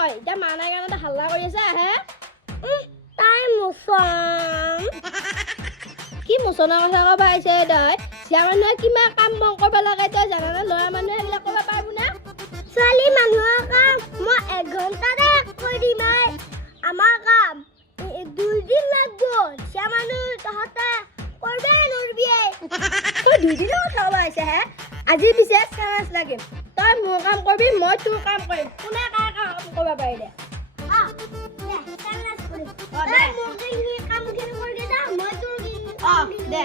মই এতিয়া মা নাই কাৰণে হাল্লা কৰি আছে আহে তাই মুচন কি মুচনৰ কথা ক'ব আহিছে তই ছিয়া মানুহে কিমান কাম বন কৰিব লাগে তই জানানে ল'ৰা মানুহে এইবিলাক কৰিব পাৰিব না ছোৱালী মানুহৰ কাম মই 1 ঘণ্টাতে কৰি দিম আমাৰ কাম 2 দিন লাগব ছিয়া মানুহ তহঁতে কৰবে নৰবি তই 2 দিনৰ কথা ক'ব আহিছে হে আজি পিছে চেলেঞ্জ লাগিম তই মোৰ কাম কৰিবি মই তোৰ কাম কৰিম কোনে কাৰ কাম কৰিব পাৰি দে চেলেঞ্জ কৰিম তই মোৰ কামখিনি কৰি দে মই তোৰ দে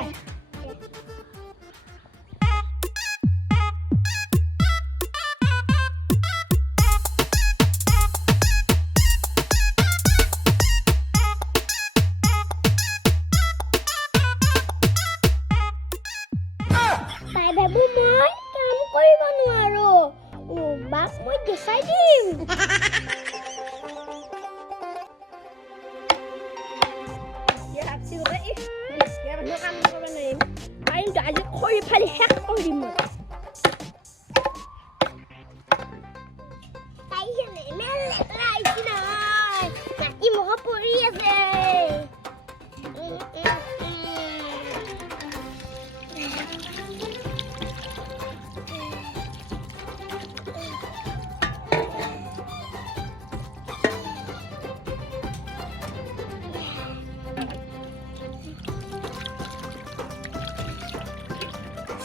তাই ভাবো মই কাম কৰিব নোৱাৰো বাক মই দেখাই দিম আজি খৰি ফালি শেষ কৰি দিম মই তাই জানে ইমান লেতেৰা আহিছে নহয় মাটি মুখ পৰি আছে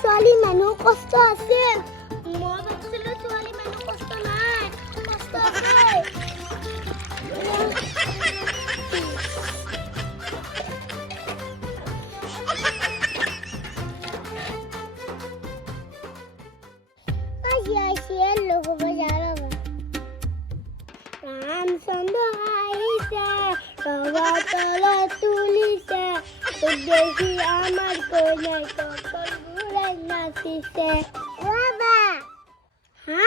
ছোৱালী মানুহ কষ্ট আছে মই ভাবিছিলো ছোৱালী মানুহ কষ্ট নাই কষ্ট আছে আহিছে লোক বজাৰ ৰামচন্দ্ৰ আহিছে তলত তুলিছে দেখি আমাৰ কইনাই নাচিছে বাবা হা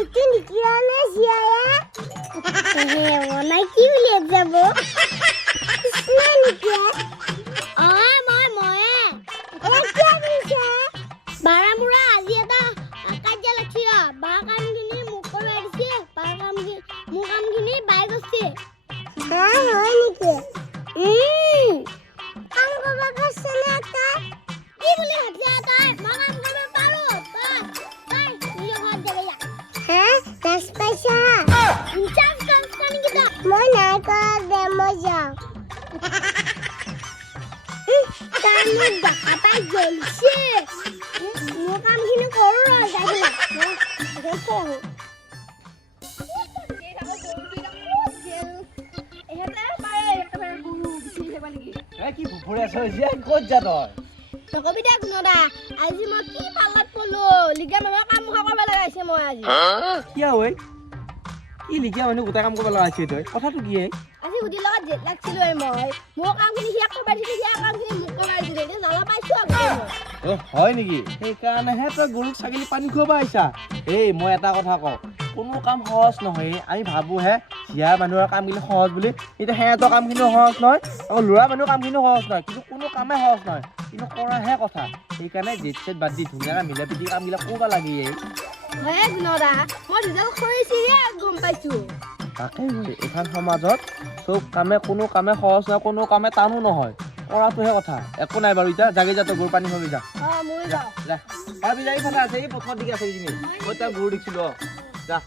এটি নিকিয়ানে জিয়ায়া হে ওনা কি উলিয়াত যাব কৃষ্ণ নিকিয়া মই এতিয়া দিছে বাৰামুৰা আজি এটা কাজিয়া লাগছি বা কামখিনি মোক কৰাই দিছে বা কামখিনি মোৰ কামখিনি বাই গৈছে হা হয় নেকি কাম কৰিব গৈছে নে তাই কি বুলি ভাবছা তাই মই কাম কৰিব পাৰো তাই নিজৰ ঘৰত যাবে যা হে 10 পইচা ইনচাৰ্জ কাম নেকি তা মই নাই কৰা দে মই যাওঁ তাই মোক দেখা পাই জ্বলিছে মোৰ কামখিনি কৰো যাই বোলা দেখো কি ভুফুৰে আছ যে ক'ত যা তই নকবি দে গুণদা আজি মই কি পাল্লাত পলো লিগা মানুহৰ কাম কৰিব লগাইছে মই আজি কিয় ঐ কি লিগিয়া মানুহ গোটা কাম কৰিব লগাইছে তই কথাটো কি আজি সুধি লগত জেট লাগছিলো মই মোৰ কামখিনি সিয়াক কৰিব দিছিলো সিয়াৰ কামখিনি মোক কৰিব দিছিলো এতিয়া জ্বালা পাইছো হয় নেকি সেইকাৰণেহে তই গৰুক ছাগলী পানী খুৱাব আহিছা মই এটা কথা কওঁ কোনো কাম সহজ নহয় আমি ভাবোহে জীয়া মানুহৰ কামখিনি সহজ বুলি এতিয়া সিহঁতৰ কামখিনি সহজ নহয় আকৌ ল'ৰা মানুহৰ কামখিনি সহজ নহয় কিন্তু কোনো কামেই সহজ নহয় কিন্তু কৰাহে কথা সেইকাৰণে জেট চেট বাদ দি ধুনীয়াকৈ মিলা প্ৰীতি কামবিলাক কৰিব লাগে হয় গুণদা মই ৰিজাল্ট কৰিছিহে গম পাইছো তাকে এইখন সমাজত চব কামে কোনো কামে সহজ নহয় কোনো কামে টানো নহয় কৰাটোহে কথা একো নাই বাৰু এতিয়া জাগি যা তই গৰু পানী খুৱাবি যা মই যাওঁ পাবি যাই ফালে আছে এই পথৰ দিকে আছে এইখিনি মই তাক গৰু দেখিছিলোঁ যা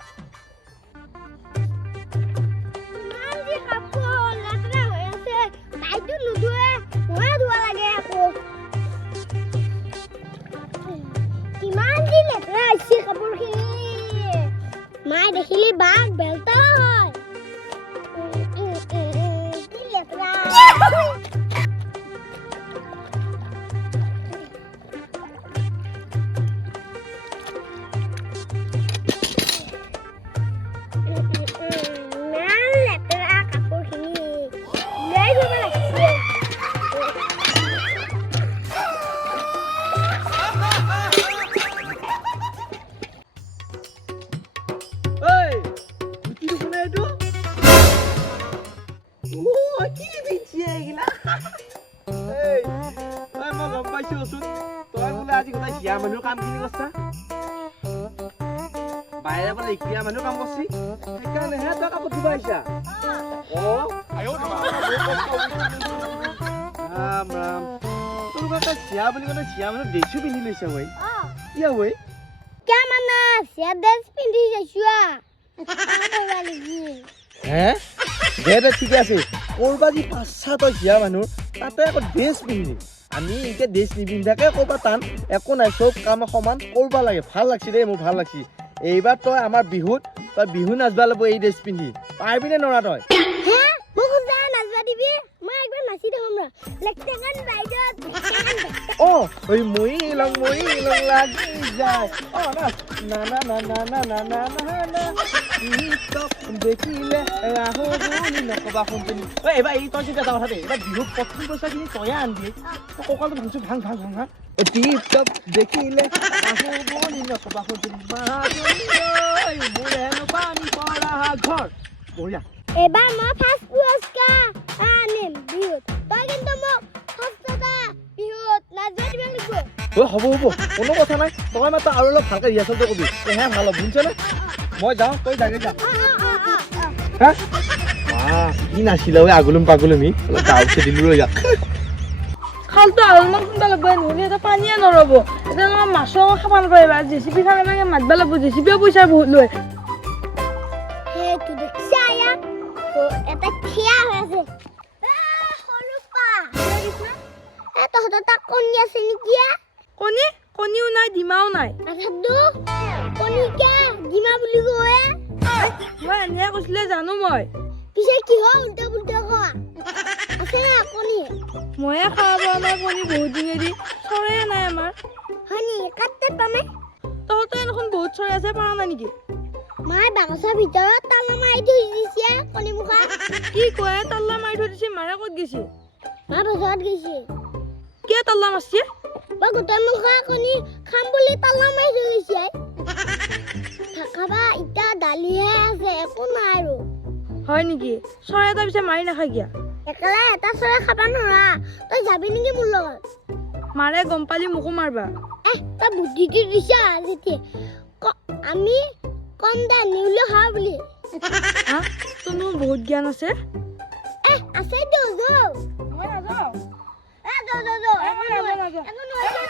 মায়ে দেখিলি বাঘ বেলতা হয় কি লেতেৰা বাহিৰে বোলে ইকিয়া মানুহ কাম কৰছি সেইকাৰণেহে তই কাপোৰ ধুব আহিছা ৰাম ৰাম তোৰ কথা চিয়া বুলি ক'লে চিয়া মানুহ ড্ৰেছো পিন্ধি লৈছে ঐ কিয় ঐ क्या माना से ड्रेस पिंदी जसुआ হে দে ঠিকে আছে কৰবা যি পাঁচটা তই চিয়া মানুহ তাতে আকৌ ড্ৰেছ পিন্ধি আমি এতিয়া ড্ৰেছ নিপিন্ধাকে কৰবা টান একো নাই চব কাম সমান কৰবা লাগে ভাল লাগছি দেই মোৰ ভাল লাগছি এইবাৰ তই আমাৰ বিহুত তই বিহু নাচবা লাগিব এই ড্ৰেছ পিন্ধি পাৰিবি নে নৰা তই হে মোক যা নাচবা দিবি মই একবাৰ নাচি দেখাম ৰ লেকটেগান বাইদত অ ওই মই লং লাগি যায় অ না না না না না না না না না টপ দেখিলে আহো বুলি নকবা শুননি ঐ এবাৰ এই তই যেতিয়া কথা দে এবাৰ বিহুত প্ৰথম পইচাখিনি তয়ে আনবি কঁকালটো ভাঙছো ভাঙ টিপ টপ দেখিলে আহো বুলি নকবা শুননি মোৰ হেনো পানী পৰা ঘৰ বঢ়িয়া এবাৰ মই ফাৰ্ষ্ট পুৰস্কাৰ আনিম বিহুত তই কিন্তু মোক ফাৰ্ষ্টটা বিহুত নাচবা দিব লাগিব ঐ হ'ব কোনো কথা নাই তই মাত্ৰ আৰু অলপ ভালকৈ ৰিহাৰ্চেলটো কবি তেহে ভাল হ'ব বুজিছনে মই যাওঁ তই জাগে যা হা কি নাছিলে ঐ আগুলুম পাগুলুমি অলপ গাঁৱতে দিলো ৰ ইয়াক খালটো আলমান কোনবা লাগব নহ'লে এটা পানীয়ে নৰব এতিয়া আমাৰ মাছো খাব নাপাৰিবা জেচিপি খালে মানে মাতবা লাগব জেচিপিও পইচা বহুত লয় সেইটো দেখিছা আয়া এটা থিয়া হৈ আছে সৰু পা তহঁতৰ তাক কণী আছে নেকি কণীও নাই ডিমাও নাই নাথাকো কণীকে ডিমা বুলি কয় মই এনেহে কৈছিলে জানো মই পিছে কি হয় উল্টা পুল্টা খোৱা আছে না কণী ময়ে খাব পৰা নাই কণী বহুত দিনেদি চৰাইয়ে নাই আমাৰ হয় নি কাটতে পামে তহঁতৰ দেখোন বহুত চৰাই আছে পৰা নাই নেকি মায়ে বাকচৰ ভিতৰত তালা মাৰি থৈ দিছে কণী মুখা কি কয় তাল্লা মাৰি থৈ দিছে মাৰে ক'ত গৈছে মা বজাৰত গৈছে কিয় তাল্লা মাৰছে বা গোটেই মুখা কণী খাম বুলি তালা মাৰি থৈ দিছে থাকাবা এতিয়া দালিহে আছে একো নাই আৰু হয় নেকি চৰাই এটা পিছে মাৰি নাখায় কিয়া একেলা এটা চৰাই খাবা নোৱাৰা তই যাবি নেকি মোৰ লগত মাৰে গম পালি মোকো মাৰবা তই বুদ্ধিটো দিছা যেতিয়া আমি কম দা নিউলো হা বুলি হা তোৰ বহুত জ্ঞান আছে আছে তো যাও মই নাযাওঁ যাও মই নাযাওঁ। একো নহয়